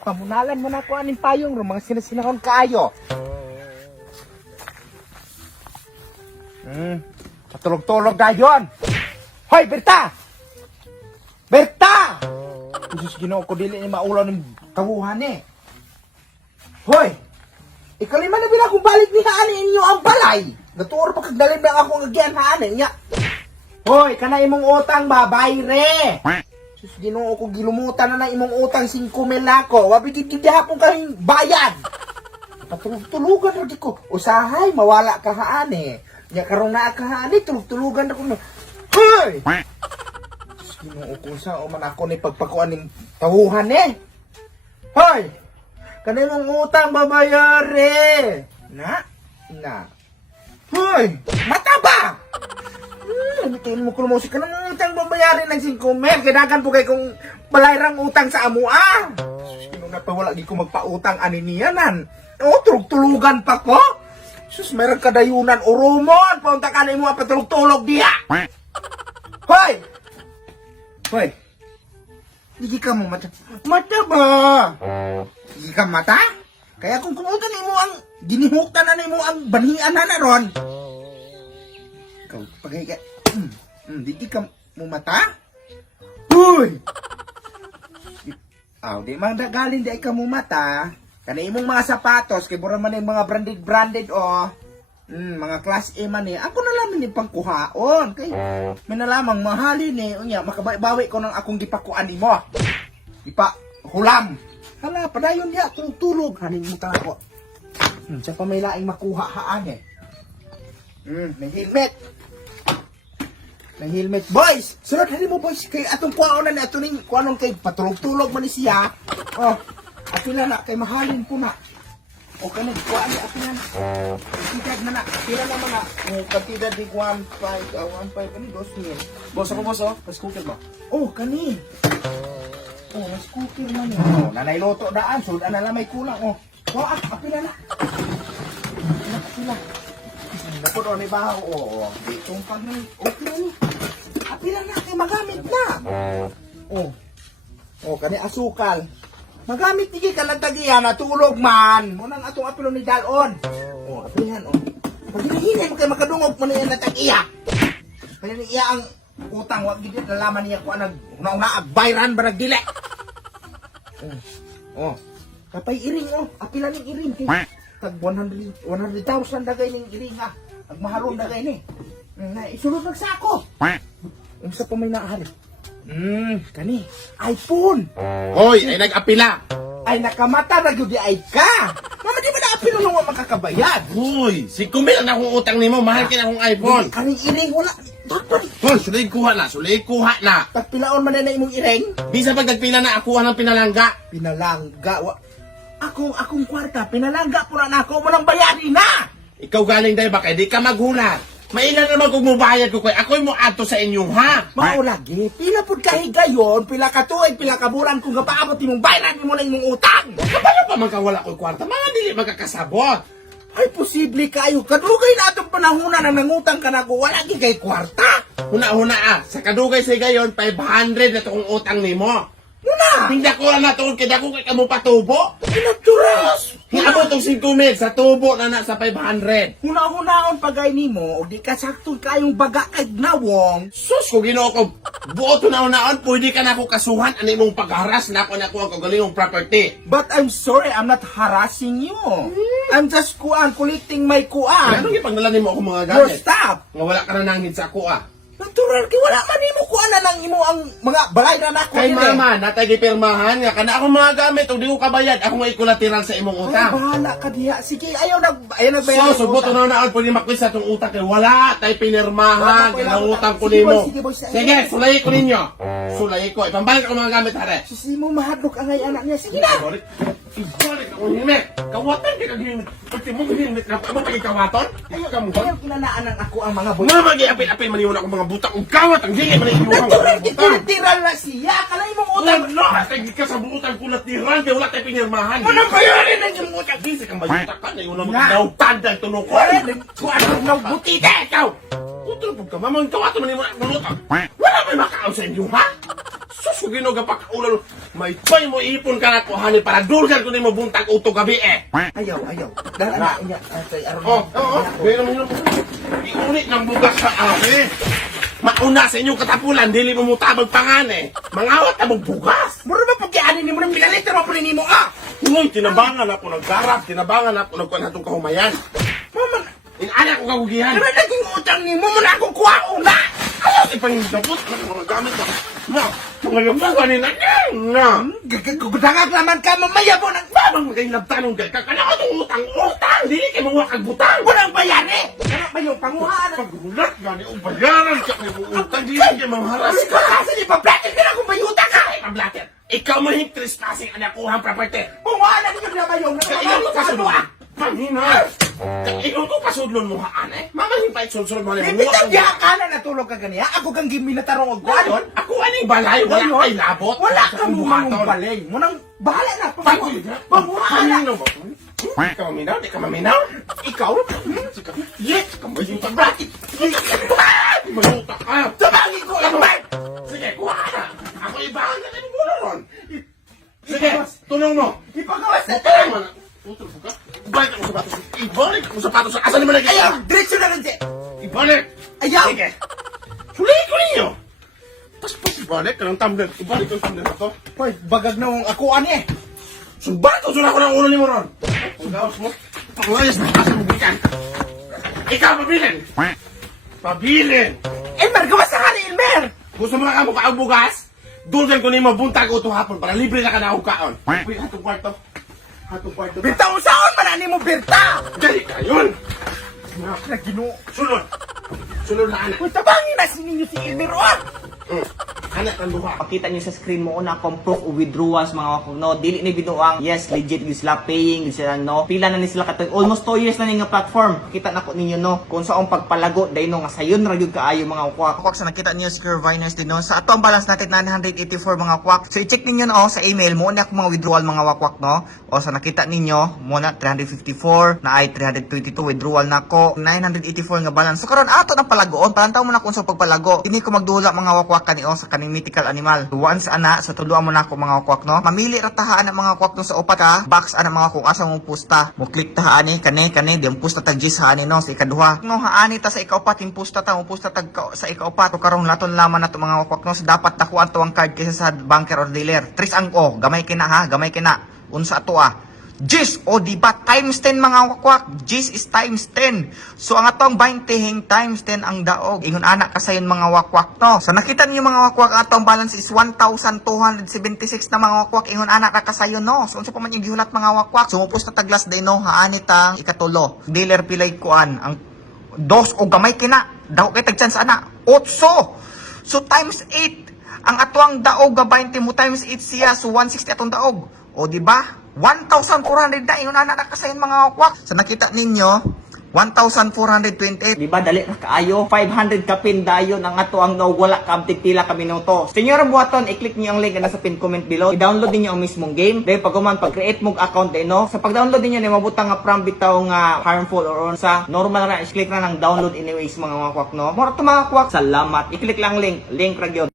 Pamunalan mo na ko aning payong ro mga sinasinahon kaayo. Patulog-tulog dayon. Hoy, Berta! Berta! Jesus, Ginoo ko dili ni maulaw ng kawuhan eh. Hoy! Ikalima na bila kung balik ni haani inyo ang balay. Natuor pa kagdalim na ako ng agyan haani niya. Hoy, kana imong utang ba, bayre? Jesus, Ginoo ko gilumutan na imong utang 5,000 ako. Wabi gidihapon kaming bayad. Patulog-tulugan lagi ko. Usahay, mawala ka haani. Nya karon na ka haani, tulog-tulugan ako. Hoy! Jesus, Ginoo ko sa man ako ni pagpakuan ning tawuhan eh. Hoy! Kanimong utang babayari. Na. Hoy! Mata ba? Lamitin mo kung musik ka ng utang babayari ng 5,000. Kinagan po kay kung balayrang utang sa amua. Sino na pa wala di ko magpautang aniniyanan. O, tulog-tulugan pa ko? Sus, meron kadayunan urumon. Paunta ka na mo patulog-tulog diya. Hoy! Hoy! Hindi ka mo mata. Mata ba? Hindi ka mata? Kaya kung kumutan mo ang ginihuktan na mo ang banian na ron. Ikaw, pagay ka. Hindi ka mo mata? Uy! Di magagalin di ka mo mata. Kana imong mga sapatos, kay bura man yung mga branded mga class A man eh. Ako na lang yung pangkuhaon. Kay, may nalamang mahalin eh. Unya, makabawi ko ng akong gipakuan mo. Hulam. Hala, padayon niya, tulog. Hanin mo ako. Siya pa may laing makuha haan eh. May helmet. May helmet. Boys! Sunod, hanin mo boys. Kay atong kuhaon na ito ning kuhanon kay patulog-tulog man ni siya. Ato na kay mahalin po na. O kanag kuhaan ni ato na. Kantidad na. Pila na mga kantidad di 1.5 kani 2,000. Boss, ako boss, mas cooker ba? Kani. Mas cooker man eh. Nanay loto daan. Sudan na lang may kulang. Apila na. Apila. Napod o, may bahaw. Ditong pag na. Okay na ni. Apila na kay magamit na. Kani asukal. Magamit ni ka lang tagiyan, natulog man. Munang atong apilo ni Dalon. Apihan, Pag hinahinay mo kayo makadungog mo na yan na tagiya. Kaya niya ang utang, wag gigit nalaman niya kung anong naagbayran ba nagdili. Kapay iring, apila ning iring. Tag 100,000 dagay ning iring ha. Agmahalon dagay ni. Isulod ng sako. Sa pa may naahari. Kani, iPhone. Hoy, ay nag-apila. Ay nakamata na gyud ay ka. Mama di ba na apilo nung makakabayad? Hoy, 5,000 ang akong utang nimo, mahal kina akong iPhone. Kani iring wala. Hoy, sulay kuha na. Tagpilaon man na imong iring. Bisa pag nagpila na ako ng pinalangga. Pinalangga. Akong kwarta, pinalangga po na ako mo nang bayari na. Ikaw galing dahil baka di ka maghulat. Mailan naman kung mubayad ko kay ako'y mo ato sa inyo ha. Mao lagi, pila pud kahigayon, pila ka tuig, pila ka bulan kung gapaabot imong bayaran mo na imong utang. Kabalo pa man kawala ko'y kwarta, mga dili magkakasabot. Ay posible kayo, kadugay na atong panahon na nangutang ka na ko, wala gi kay kwarta. Huna sa kadugay sa gayon 500 na to kung utang nimo. Muna! Hindi ko na tuon kay dako kay kamo patubo. Naturas! Hinaabot tong 5,000 sa tubo na sa 500. Huna-hunaon pagay nimo, o di ka sakto kayong baga kay gnawong. Sus ko Ginoo ko. Buot na unaon pwede ka na ako kasuhan ani mong pagharas na ako ang kagalingong property. But I'm sorry, I'm not harassing you. I'm just collecting my kuan. Anong ipagdala nimo ako mga Your gamit? stuff. Nga wala ka na nangin sa ako Natural, kay wala man nimo kuan na nang imo ang mga balay na nako. Kay mama, natay gipirmahan nga kana akong mga gamit ug di ko kabayad, ako nga ikulateral sa imong Ay, utang. bahala ka diha. Sige, ayaw nagbayad. So, subot na naon pwede makwis sa itong utang kay wala tay pinirmahan, Wala, kinautang ko sige, nimo. boy, sige, boy, sige. Sige, sulay ko ninyo. Sulay ko, ipambalik ko mga gamit hare. Susi mo mahadlok ang ay anak niya. Sige na. Ibalik ako himik. Kawatan ka kagimik. Pati mo himik na pa pagi kawaton. Ayaw ka mo. Ayaw kinanaan ang ako ang mga boy. Mga magi-apil-apil maniwan ako mga butak ug kawat ang hingit man inyong Natural, kitulitiral na siya. Kalay mong utang. No, tagi ka sa buutang kulatiran kay wala tay pinirmahan. Ano ba yun? Ang imong utang busy kang bayutak ka na yung Nga. nautandang tunok ko. Ay, nagkuhan ng nagbutite. Ikaw! Utro po ka, mamang kawato man yung mga utang. Wala may makaon sa inyo, ha? Sus, Diyos ko ginuga pakaulan. May pay mo ipon ka na ko, honey, para dulgan ko ni mo buntag uto gabi eh. Ayaw. Dala na. Kay aron. Pero mo iulit ng bugas sa ame. Mauna sa inyong katapulan, dili mo mutabag pangane. Mangawat na mong bugas. Mura ba pagkianin ni mo ng pinaliter mo ni mo ah? Uy, tinabangan ako ng garap, tinabangan ako ng kuwan hatong kahumayan. Mama, Inana ko kagugihan. ano naging utang ni mo mo na akong kuha una? Ayaw, ipangidabot ka ng mga gamit ko. Na, mga gamit ko ni na. Gagagudangag naman ka mamaya mo nang Babang magkailabtanong ka, kakana ko itong utang. Dili kayo mga kagbutang. walang bayan eh. Ano ba yung panguhaan? Pagulat, gani, o bayaran ka kayo mga utang. Dili kayo mga haras. Kasi kasi di pa platin ka na kung bayuta ka. Ay, pablater. Ikaw mahing trespassing anak ko ang property. Panguhaan na ninyo na ba yung Ikaw ko pasudlon. Pangina. Ikaw ko pasudlon mo haan eh. Mamahing pa itsulsulon mo. Ibitang diya ka na natulog ka ganiya. Ako kang giminatarong og gwayon. Ako aning balay, wala kay labot. Wala kang mumangong balay. Munang bahala na. Panguhaan na. Pangino ba? Di ka maminaw? Di ka maminaw? Ikaw? Yes! Kambayuta ba? Mayuta ka! Tabangin ko ito ba? Sige, kuha ka na! Ako ibahan na kayo muna ron! Sige, tulong mo! Ipagawas na Tulong mo na! Utol mo ka? Ibalik ako sa sapatos! Ibalik ako sa sapatos! Asan naman lagi? Ayaw! Diretso na lang siya! Ibalik! Ayaw! Sige! Sulihin ko ninyo! Pas ibalik ka ng tumbler! Ibalik ang tumbler na to! Hoy, bagag na ang akuan eh! Sumbalik ko sila ko ng ulo ni mo ron! Ang gawas mo! Panglayas na kasi mo bitan! Ikaw, pabilin! Pabilin! Elmer, gawas na ka ni Elmer! Gusto mo na ka mukha ang bugas? Dulgan ko ni mo buntag ko ito hapon para libre na ka na kaon. Uy, hatong kwarto. Hatong kwarto. Birta usaon man mo Birta! Dali ka yun! Na ginoo. Sunod! Sunod na anak. Uy, tabangin na si ninyo si Elmer oh! Anak ng duha. Pakita nyo sa screen mo una kung proof o withdrawals mga wakog no. Dili ni binuang yes legit gid sila paying gid sila no. Pila na ni sila katong almost 2 years na ni nga platform. Kita na ko ninyo no kung saong pagpalago dai no nga sayon ra gyud kaayo mga wakwak. Sa nakita niyo si Curviners din no. Sa ato ang balance natin 984 mga wakwak. So i-check ninyo no sa email mo na mga withdrawal mga wakwak no. O sa nakita ninyo mo na 354 na ay 322 withdrawal nako 984 nga balance. So karon ato nang palagoon palantaw mo na kung sa pagpalago. Dini ko magdula mga wakwak kani o sa kaning mythical animal. Once ana sa tuluan mo na ako mga wakwak no. Mamili ra tahaan ang mga wakwak no sa upat ka. Box ana mga kung asa mo pusta. Mo click tahaan ni kani di ang pusta tag gis haani no sa ikaduha. No haani ta sa ikaupat yung pusta ta mo pusta tag sa ikaupat. So karon laton laman nato mga wakwak no. So dapat nakuha to ang card kaysa sa banker or dealer. Tris ang gamay kina ha, gamay kina. Unsa ato Gis o diba times 10 mga wakwak. Gis is times 10. So ang atong 20 hing times 10 ang daog. Ingon anak kasayon mga wakwak no. So nakita niyo mga wakwak ang atong balance is 1,276 na mga wakwak. Ingon anak ka kasayon no. So unsa pa man yung gihulat mga wakwak. Sumupos na taglas day no. Haani tang ikatulo. Dealer pilay kuan ang dos o gamay kina. Daw kay tag chance ana. 8. So times 8 ang atuang daog ga 20 mo times 8 siya. So 160 atong daog. O di ba? 1,400 na ingon ana nakasayon mga wakwak. Sa nakita ninyo 1,428. Di ba dali na kaayo? 500 kapin dayon ang ato ang no wala ka pila ka minuto. Senyor buhaton i-click niyo ang link na sa pin comment below. I-download niyo ang mismong game. Dahil pag pag-create mo account din no. Sa pag-download niyo ni mabutang nga from bitaw nga harmful or sa normal ra i-click na ng download anyways mga wakwak no. Mora to mga wakwak. Salamat. I-click lang link ra gyud.